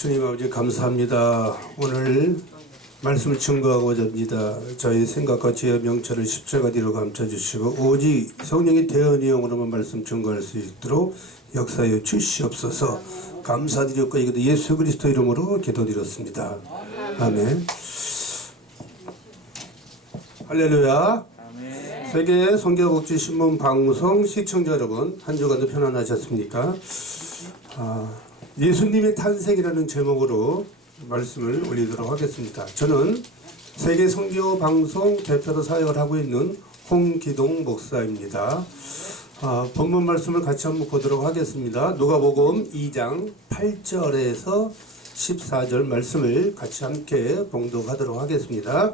주님 아버지 감사합니다. 오늘 말씀을 증거하고자 합니다. 저희 생각과 지혜와 명철을 십자가 뒤로 감춰주시고 오직 성령의 대언의 영으로만 말씀 증거할 수 있도록 역사에 주시옵소서. 감사드렸고 이것도 예수 그리스도 이름으로 기도드렸습니다. 아멘. 할렐루야. 세계 성교복지신문 방송 시청자 여러분, 한 주간도 편안하셨습니까? 예수님의 탄생이라는 제목으로 말씀을 올리도록 하겠습니다. 저는 세계 선교 방송 대표로 사역을 하고 있는 홍기동 목사입니다. 본문 말씀을 같이 한번 보도록 하겠습니다. 누가복음 2장 8절에서 14절 말씀을 같이 함께 봉독하도록 하겠습니다.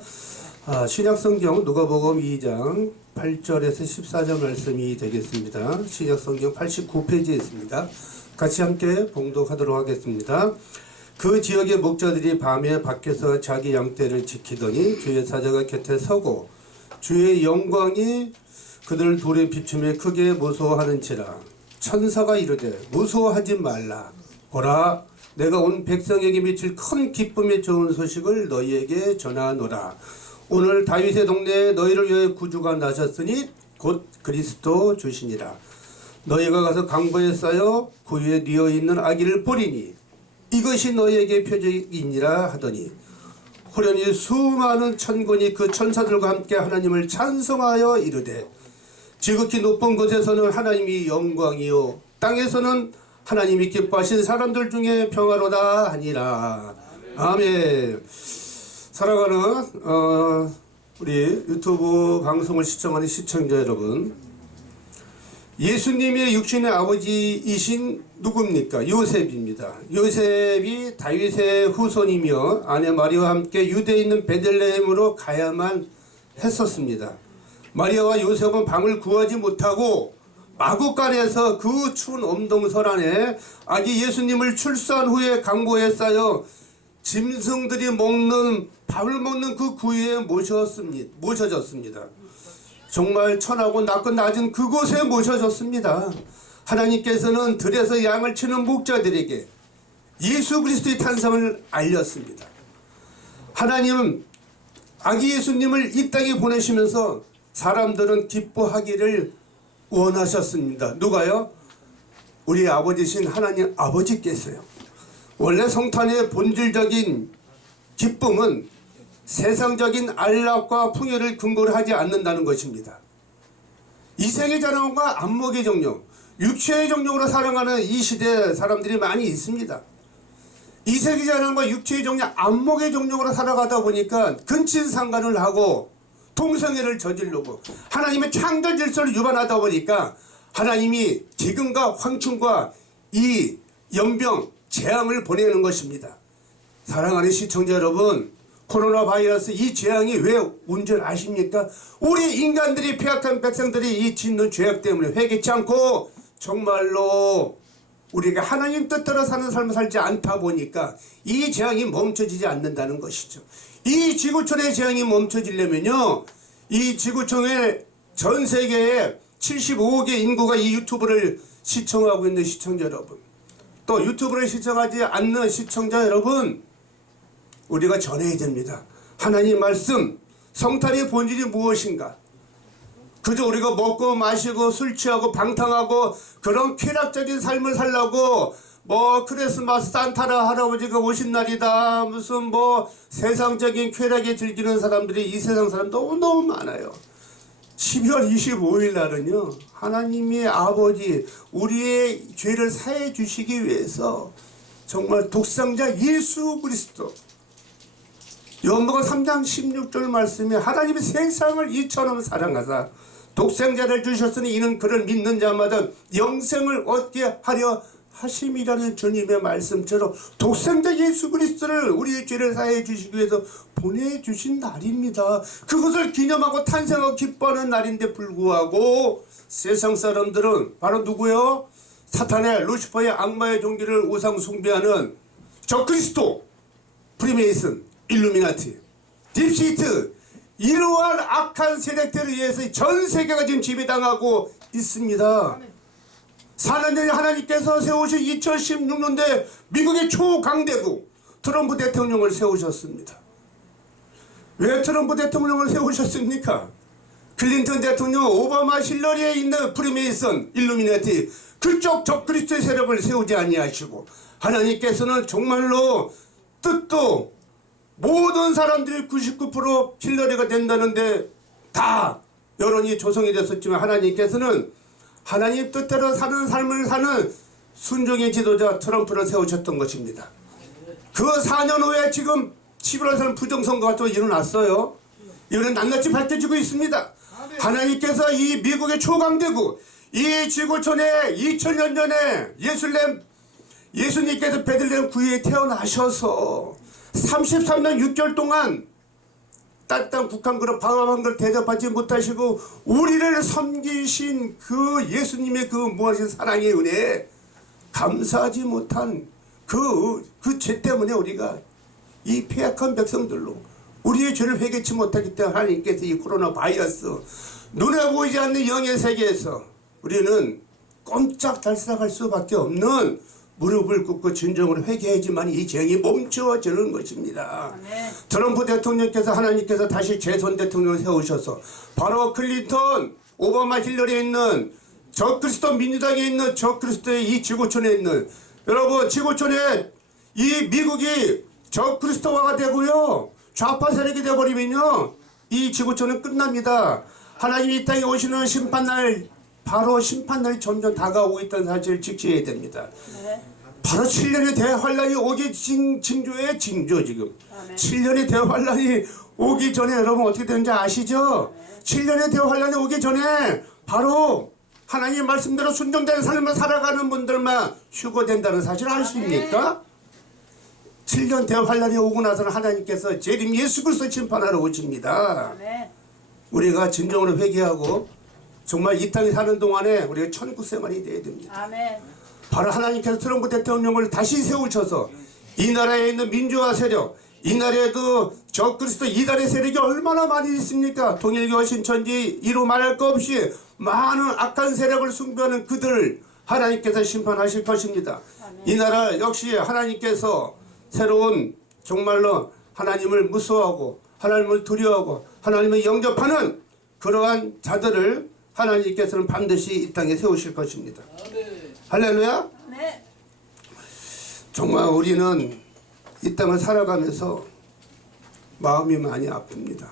신약성경 누가복음 2장 8절에서 14절 말씀이 되겠습니다. 신약성경 89페이지에 있습니다. 같이 함께 봉독하도록 하겠습니다. 그 지역의 목자들이 밤에 밖에서 자기 양떼를 지키더니 주의 사자가 곁에 서고 주의 영광이 그들 둘의 비춤에 크게 무서워하는지라. 천사가 이르되 무서워하지 말라. 보라, 내가 온 백성에게 미칠 큰 기쁨의 좋은 소식을 너희에게 전하노라. 오늘 다윗의 동네에 너희를 위해 구주가 나셨으니 곧 그리스도 주시니라. 너희가 가서 강보에 쌓여 그 위에 뉘어있는 아기를 보리니 이것이 너희에게 표적이니라 하더니 호련히 수많은 천군이 그 천사들과 함께 하나님을 찬송하여 이르되 지극히 높은 곳에서는 하나님이 영광이요 땅에서는 하나님이 기뻐하신 사람들 중에 평화로다 하니라. 아멘. 사랑하는 우리 유튜브 방송을 시청하는 시청자 여러분, 예수님의 육신의 아버지이신 누굽니까? 요셉입니다. 요셉이 다윗의 후손이며 아내 마리아와 함께 유대에 있는 베들레헴으로 가야만 했었습니다. 마리아와 요셉은 밤을 구하지 못하고 마구간에서 그 추운 엄동설 안에 아기 예수님을 출산 후에 강보에 쌓여 짐승들이 먹는 밥을 먹는 그 구유에 모셔졌습니다. 정말 천하고 낮은 그곳에 모셔졌습니다. 하나님께서는 들에서 양을 치는 목자들에게 예수 그리스도의 탄생을 알렸습니다. 하나님은 아기 예수님을 이 땅에 보내시면서 사람들은 기뻐하기를 원하셨습니다. 누가요? 우리 아버지신 하나님 아버지께서요. 원래 성탄의 본질적인 기쁨은 세상적인 안락과 풍요를 근거로 하지 않는다는 것입니다. 이생의 자랑과 안목의 정령, 육체의 정령으로 살아가는 이 시대에 사람들이 많이 있습니다. 이생의 자랑과 육체의 정령, 안목의 정령으로 살아가다 보니까 근친상간을 하고 동성애를 저지르고 하나님의 창조 질서를 위반하다 보니까 하나님이 지금과 황충과 이 연병, 재앙을 보내는 것입니다. 사랑하는 시청자 여러분, 코로나 바이러스 이 재앙이 왜 온 줄 아십니까? 우리 인간들이, 폐악한 백성들이 이 짓는 죄악 때문에 회개치 않고 정말로 우리가 하나님 뜻대로 사는 삶을 살지 않다 보니까 이 재앙이 멈춰지지 않는다는 것이죠. 이 지구촌의 재앙이 멈춰지려면요, 이 지구촌의 전 세계에 75억의 인구가 이 유튜브를 시청하고 있는 시청자 여러분, 또 유튜브를 시청하지 않는 시청자 여러분, 우리가 전해야 됩니다. 하나님 말씀, 성탄의 본질이 무엇인가? 그저 우리가 먹고 마시고 술 취하고 방탕하고 그런 쾌락적인 삶을 살라고 크리스마스 산타나 할아버지가 오신 날이다, 무슨 세상적인 쾌락에 즐기는 사람들이 이 세상 사람 너무너무 많아요. 12월 25일 날은요, 하나님의 아버지 우리의 죄를 사해 주시기 위해서 정말 독생자 예수 그리스도, 요한복음 3장 16절 말씀에 하나님이 세상을 이처럼 사랑하사 독생자를 주셨으니 이는 그를 믿는 자마다 영생을 얻게 하려 하심이라는 주님의 말씀처럼 독생자 예수 그리스도를 우리의 죄를 사해 주시기 위해서 보내주신 날입니다. 그것을 기념하고 탄생하고 기뻐하는 날인데 불구하고 세상 사람들은 바로 누구요? 사탄의, 루시퍼의, 악마의 종기를 우상 숭배하는 적그리스도, 프리메이슨, 일루미나티, 딥시트, 이러한 악한 세력들에 의해서 전 세계가 지금 지배당하고 있습니다. 4년전에 하나님께서 세우신 2016년도에 미국의 초강대국 트럼프 대통령을 세우셨습니다. 왜 트럼프 대통령을 세우셨습니까? 클린턴 대통령, 오바마, 힐러리에 있는 프리메이슨, 일루미나티 그쪽 적그리스도의 세력을 세우지 아니하시고 하나님께서는 정말로 뜻도 모든 사람들이 99% 힐러리가 된다는데 다 여론이 조성이 됐었지만 하나님께서는 하나님 뜻대로 사는 삶을 사는 순종의 지도자 트럼프를 세우셨던 것입니다. 그 4년 후에 지금 11월에는 부정선거가 또 일어났어요. 이거는 낱낱이 밝혀지고 있습니다. 하나님께서 이 미국의 초강대국 이 지구촌에 2000년 전에 예수님께서 베들레헴 구유에 태어나셔서 33년 6개월 동안 따뜻한 북한 그릇 방황한 걸 대접하지 못하시고 우리를 섬기신 그 예수님의 그 무한하신 사랑의 은혜에 감사하지 못한 그 죄 때문에 우리가 이 폐악한 백성들로 우리의 죄를 회개치 못하기 때문에 하나님께서 이 코로나 바이러스 눈에 보이지 않는 영의 세계에서 우리는 꼼짝달싹할 수밖에 없는 무릎을 꿇고 진정으로 회개해야지만 이 죄이 멈춰지는 것입니다. 네. 트럼프 대통령께서 하나님께서 다시 재선 대통령을 세우셔서 바로 클린턴, 오바마, 힐러리에 있는 적그리스도 민주당에 있는 적그리스도의 이 지구촌에 있는 여러분 지구촌에 이 미국이 적그리스도화가 되고요 좌파 세력이 되어버리면요 이 지구촌은 끝납니다. 하나님이 이 땅에 오시는 심판날 바로 심판날이 점점 다가오고 있다는 사실을 직시해야 됩니다. 네. 바로 7년의 대환란이 오기 징조의 징조 지금. 네. 7년의 대환란이 오기 전에 여러분 어떻게 되는지 아시죠? 네. 7년의 대환란이 오기 전에 바로 하나님의 말씀대로 순종되는 삶을 살아가는 분들만 휴거된다는 사실을 아십니까? 7년 대환란이 오고 나서는 하나님께서 재림 예수 그리스도 심판하러 오십니다. 네. 우리가 진정으로 회개하고 정말 이 땅에 사는 동안에 우리가 천국 생활이 되어야 됩니다. 아멘. 바로 하나님께서 트럼프 대통령을 다시 세우셔서 이 나라에 있는 민주화 세력, 이 나라에도 적그리스도 이단의 세력이 얼마나 많이 있습니까? 통일교 신천지 이루 말할 것 없이 많은 악한 세력을 숭배하는 그들을 하나님께서 심판하실 것입니다. 아멘. 이 나라 역시 하나님께서 새로운 정말로 하나님을 무서워하고 하나님을 두려워하고 하나님을 영접하는 그러한 자들을 하나님께서는 반드시 이 땅에 세우실 것입니다. 네. 할렐루야. 네. 정말 우리는 이 땅을 살아가면서 마음이 많이 아픕니다.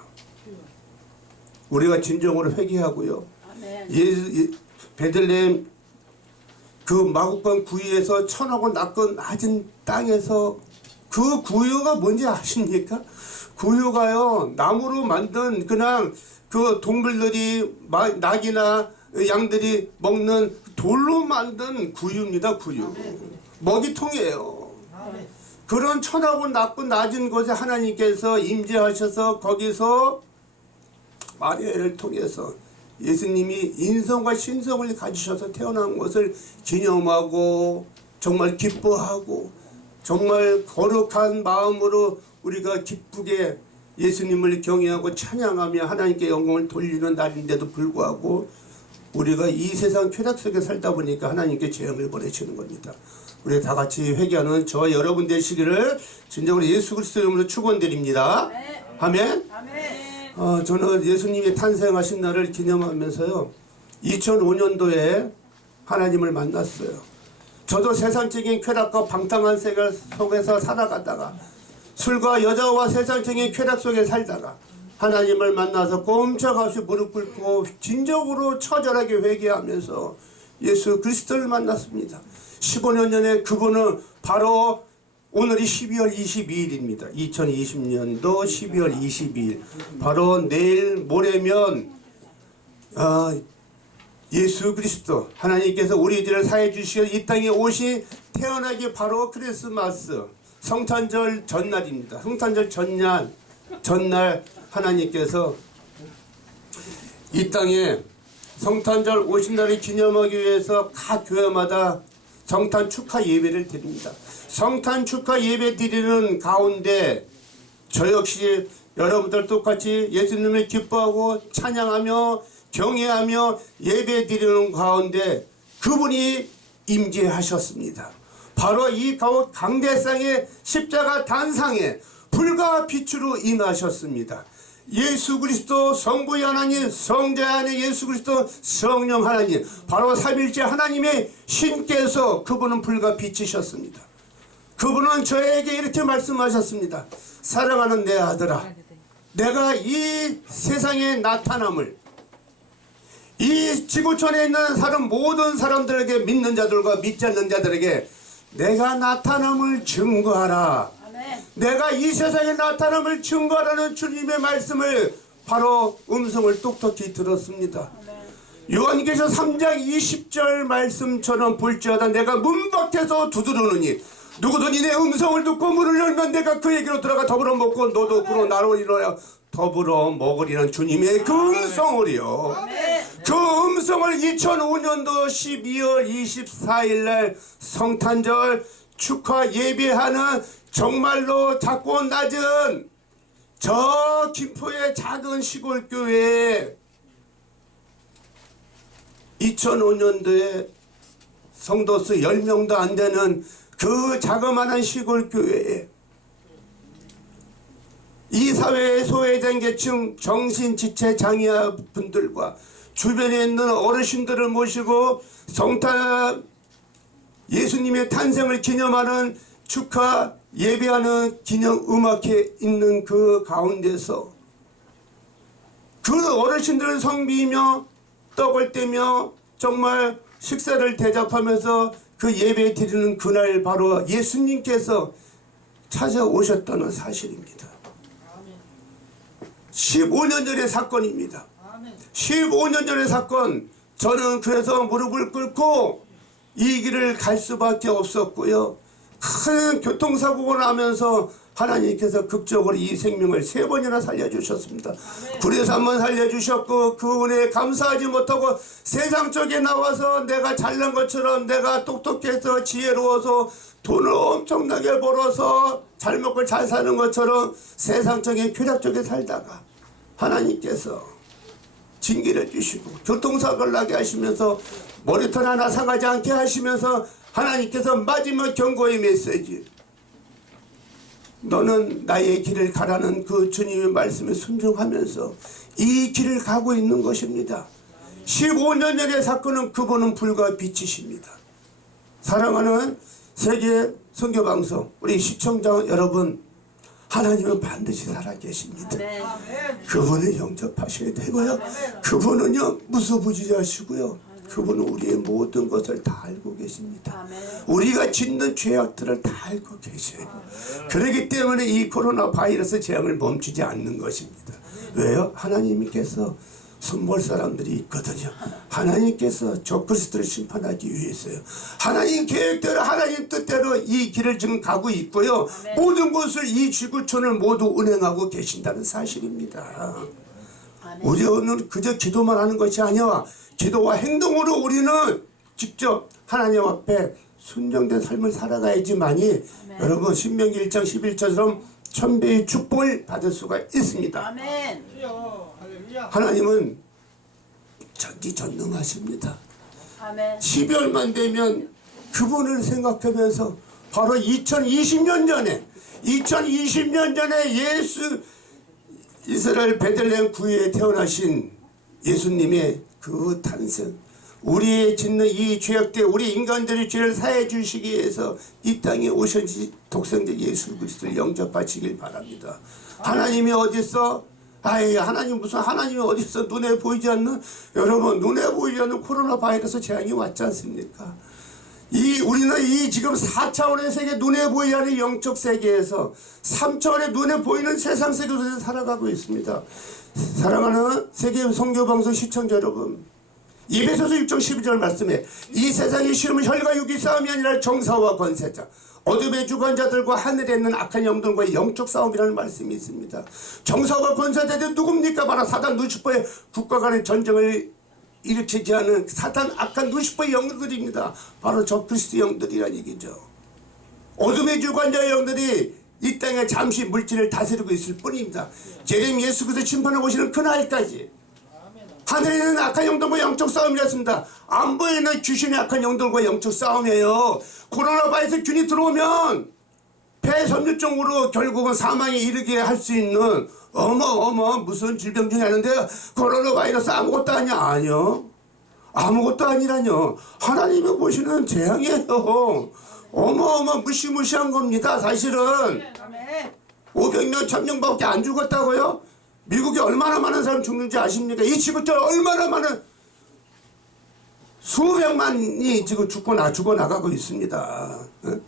우리가 진정으로 회개하고요. 베들레헴 그 마국간 구유에서 천하고 낮고 낮은 땅에서 그 구유가 뭔지 아십니까? 구유가요 나무로 만든 그냥 그 동물들이 낙이나 양들이 먹는 돌로 만든 구유입니다. 구유. 먹이통이에요. 그런 천하고 낮고 낮은 곳에 하나님께서 임재하셔서 거기서 마리아를 통해서 예수님이 인성과 신성을 가지셔서 태어난 것을 기념하고 정말 기뻐하고 정말 거룩한 마음으로 우리가 기쁘게 예수님을 경외하고 찬양하며 하나님께 영광을 돌리는 날인데도 불구하고 우리가 이 세상 쾌락 속에 살다 보니까 하나님께 재앙을 보내시는 겁니다. 우리 다 같이 회개하는 저와 여러분 되시기를 진정으로 예수 그리스도 이름으로 축원드립니다. 아멘. 아멘. 저는 예수님이 탄생하신 날을 기념하면서요 2005년도에 하나님을 만났어요. 저도 세상적인 쾌락과 방탕한 세계 속에서 살아가다가 술과 여자와 세상적인 쾌락 속에 살다가 하나님을 만나서 꼼짝없이 무릎 꿇고 진정으로 처절하게 회개하면서 예수 그리스도를 만났습니다. 15년 전에 그분은 바로 오늘이 12월 22일입니다. 2020년도 12월 22일 바로 내일 모레면 예수 그리스도 하나님께서 우리들을 사해 주시어 이 땅에 오신 태어나기 바로 크리스마스 성탄절 전날입니다. 성탄절 전날 하나님께서 이 땅에 성탄절 오신 날을 기념하기 위해서 각 교회마다 성탄 축하 예배를 드립니다. 성탄 축하 예배 드리는 가운데 저 역시 여러분들 똑같이 예수님을 기뻐하고 찬양하며 경외하며 예배 드리는 가운데 그분이 임재하셨습니다. 바로 이 강대상의 십자가 단상에 불과 빛으로 임하셨습니다. 예수 그리스도 성부의 하나님, 성자 안에 예수 그리스도 성령 하나님, 바로 삼일째 하나님의 신께서 그분은 불과 빛이셨습니다. 그분은 저에게 이렇게 말씀하셨습니다. 사랑하는 내 아들아, 내가 이 세상에 나타남을, 이 지구촌에 있는 모든 사람들에게, 믿는 자들과 믿지 않는 자들에게 내가 나타남을 증거하라. 내가 이 세상에 나타남을 증거하라는 주님의 말씀을 바로 음성을 똑똑히 들었습니다. 요한계시록 3장 20절 말씀처럼 볼지어다 내가 문 밖에서 두드르느니 누구든지 내 음성을 듣고 문을 열면 내가 그에게로 들어가 더불어 먹고 너도 그로 나로 이루어 더불어 먹으리는 주님의 그 음성을요. 그 음성을 2005년도 12월 24일 날 성탄절 축하 예배하는 정말로 작고 낮은 저 김포의 작은 시골 교회에 2005년도에 성도수 10명도 안 되는 그 자그마한 시골 교회에 이 사회에 소외된 계층 정신지체 장애 분들과 주변에 있는 어르신들을 모시고 성탄 예수님의 탄생을 기념하는 축하 예배하는 기념 음악회 있는 그 가운데서 그 어르신들을 섬기며 떡을 떼며 정말 식사를 대접하면서 그 예배 드리는 그날 바로 예수님께서 찾아오셨다는 사실입니다. 15년 전의 사건입니다. 15년 전의 사건. 저는 그래서 무릎을 꿇고 이 길을 갈 수밖에 없었고요. 큰 교통사고가 나면서 하나님께서 극적으로 이 생명을 3번이나 살려주셨습니다. 불에서 한번 살려주셨고 그 은혜에 감사하지 못하고 세상 쪽에 나와서 내가 잘난 것처럼 내가 똑똑해서 지혜로워서 돈을 엄청나게 벌어서 잘 먹고 잘 사는 것처럼 세상적인 쾌락 쪽에 살다가 하나님께서 징계를 주시고 교통사고를 나게 하시면서 머리털 하나 상하지 않게 하시면서 하나님께서 마지막 경고의 메시지, 너는 나의 길을 가라는 그 주님의 말씀에 순종하면서 이 길을 가고 있는 것입니다. 15년 전의 사건은 그분은 불과 빛이십니다. 사랑하는 세계 선교방송 우리 시청자 여러분, 하나님은 반드시 살아계십니다. 그분을 영접하셔야 되고요. 그분은요 무소부지하시고요. 그분은 우리의 모든 것을 다 알고 계십니다. 우리가 짓는 죄악들을 다 알고 계셔요. 그렇기 때문에 이 코로나 바이러스 재앙을 멈추지 않는 것입니다. 왜요? 하나님께서 손볼 사람들이 있거든요. 하나님께서 적그리스도를 심판하기 위해서요. 하나님 계획대로 하나님 뜻대로 이 길을 지금 가고 있고요. 모든 것을 이 지구촌을 모두 운행하고 계신다는 사실입니다. 우리는 그저 기도만 하는 것이 아니라 기도와 행동으로 우리는 직접 하나님 앞에 순종된 삶을 살아가야지만이 여러분 신명기 1장 11절처럼 천배의 축복을 받을 수가 있습니다. 아멘. 하나님은 전지전능하십니다. 아멘. 12월만 되면 그분을 생각하면서 바로 2020년 전에 예수 이스라엘 베들레헴 구유에 태어나신 예수님의 그 탄생, 우리의 짓는 이 죄악들, 우리 인간들의 죄를 사해 주시기 위해서 이 땅에 오신 독생자 예수 그리스도를 영접하시길 바랍니다. 하나님이 어딨어? 아이, 하나님 무슨 하나님이 어딨어? 눈에 보이지 않는, 여러분 눈에 보이지 않는 코로나 바이러스 재앙이 왔지 않습니까? 우리는 이 지금 4차원의 세계, 눈에 보이지 않는 영적 세계에서 3차원의 눈에 보이는 세상 세계에서 살아가고 있습니다. 사랑하는 세계 선교방송 시청자 여러분, 에베소서 6장 12절 말씀에 이 세상의 시험은 혈과 육의 싸움이 아니라 정사와 권세자, 어둠의 주관자들과 하늘에 있는 악한 영들과의 영적 싸움이라는 말씀이 있습니다. 정사와 권세자들이 누굽니까? 바로 사단 루시퍼의 국가 간의 전쟁을 일으키지 않은 사단 악한 루시퍼의 영들입니다. 바로 저 그리스도 영들이란 얘기죠. 어둠의 주관자의 영들이 이 땅에 잠시 물질을 다스리고 있을 뿐입니다. 재림 예수 그리스도 심판해 오시는 그날까지 하늘에는 악한 영들과 영적 싸움이었습니다. 안 보이는 귀신의 악한 영들과 영적 싸움이에요. 코로나 바이러스 균이 들어오면 폐섬유증으로 결국은 사망에 이르게 할 수 있는 무슨 질병 중에 하는데 코로나 바이러스 아무것도 아니야. 아니요. 아무것도 아니라뇨. 하나님이 보시는 재앙이에요. 무시무시한 겁니다. 사실은 500명 1000명밖에 안 죽었다고요? 미국에 얼마나 많은 사람 죽는지 아십니까? 이 지구촌 얼마나 많은 수백만이 지금 죽어나가고 있습니다. 어?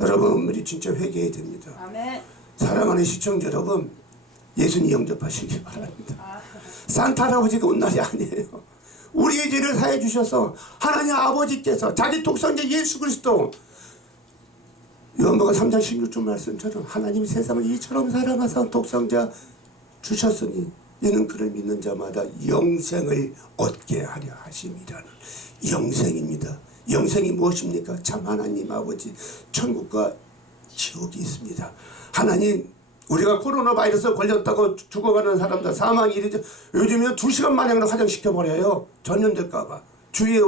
여러분 우리 진짜 회개해야 됩니다. 아멘. 사랑하는 시청자 여러분, 예수님 영접하시기 바랍니다. 산타 할아버지가 온 날이 아니에요. 우리의 죄를 사해 주셔서 하나님 아버지께서 자기 독생자 예수 그리스도, 요한복음 3장 16절 말씀처럼 하나님이 세상을 이처럼 사랑하사 독생자 주셨으니 이는 그를 믿는 자마다 영생을 얻게 하려 하심이라는 영생입니다. 영생이 무엇입니까? 참 하나님 아버지, 천국과 지옥이 있습니다. 하나님, 우리가 코로나 바이러스 걸렸다고 죽어가는 사람들 사망이 이르죠. 요즘에 2시간 만에 그냥 화장시켜버려요. 전염될까봐. 주위에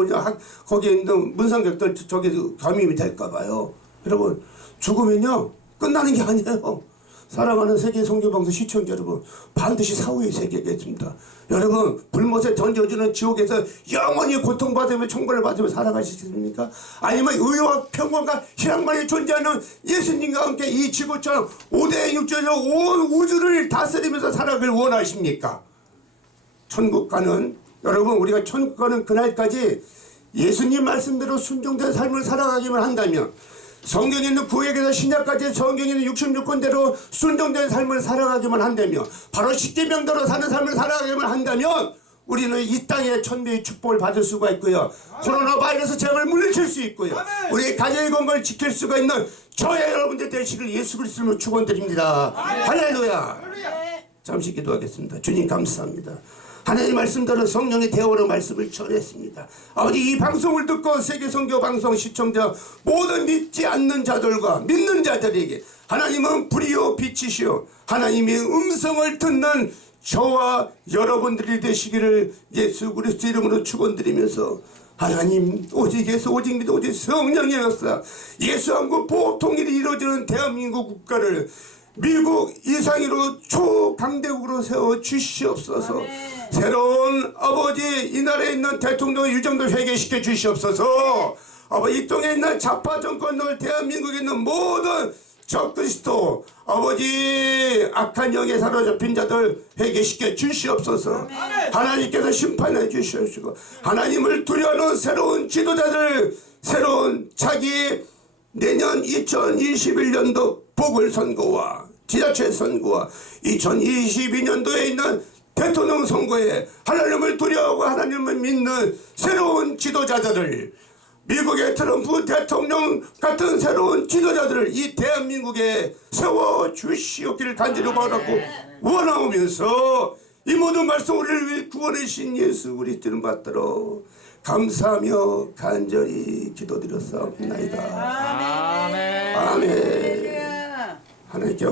거기에 있는 문상객들 저기 감염이 될까봐요. 여러분, 죽으면요 끝나는 게 아니에요. 사랑하는 세계 선교방송 시청자 여러분, 반드시 사후의 세계가 있습니다. 여러분, 불못에 던져주는 지옥에서 영원히 고통받으며 총벌을 받으며 살아가시겠습니까? 아니면 의와 평강과 희락만이 존재하는 예수님과 함께 이 지구처럼 5대 육체에서 온 우주를 다스리면서 살아가길 원하십니까? 천국 가는, 여러분 우리가 천국 가는 그날까지 예수님 말씀대로 순종된 삶을 살아가기만 한다면, 성경에 있는 구약에서 신약까지 성경에 있는 66권대로 순종된 삶을 살아가기만 한다면, 바로 십계명대로 사는 삶을 살아가기만 한다면 우리는 이 땅에 천대의 축복을 받을 수가 있고요. 코로나 바이러스 재앙을 물리칠 수 있고요. 우리의 가정의 건강을 지킬 수가 있는 저의 여러분들 되시길 예수 그리스도로 축원드립니다. 할렐루야. 잠시 기도하겠습니다. 주님 감사합니다. 하나님 말씀대로 성령의 대화로 말씀을 전했습니다. 아버지, 이 방송을 듣고 세계선교 방송 시청자 모든 믿지 않는 자들과 믿는 자들에게 하나님은 불이요 빛이시요 하나님의 음성을 듣는 저와 여러분들이 되시기를 예수 그리스도 이름으로 축원드리면서, 하나님 오직 예수 오직 믿어 오직 성령의 역사, 예수 한국 보통일이 이루어지는 대한민국 국가를 미국 이상으로 초강대국으로 세워 주시옵소서. 아멘. 새로운 아버지, 이 나라에 있는 대통령 유정도 회개시켜 주시옵소서. 아버지, 이 땅에 있는 좌파 정권들, 대한민국에 있는 모든 적그리스도 아버지 악한 영에 사로잡힌 자들 회개시켜 주시옵소서. 아멘. 하나님께서 심판해 주시옵시고, 하나님을 두려워하는 새로운 지도자들, 새로운 자기 내년 2021년도 보궐선거와 지자체 선거와 2022년도에 있는 대통령 선거에 하나님을 두려워하고 하나님을 믿는 새로운 지도자들을, 미국의 트럼프 대통령 같은 새로운 지도자들을 이 대한민국에 세워주시옵기를 간절히 바라고 원하오면서, 이 모든 말씀 우리를 구원해 주신 예수 그리스도를 받들어 감사하며 간절히 기도드렸사옵나이다. 아멘. 아멘. 하나님께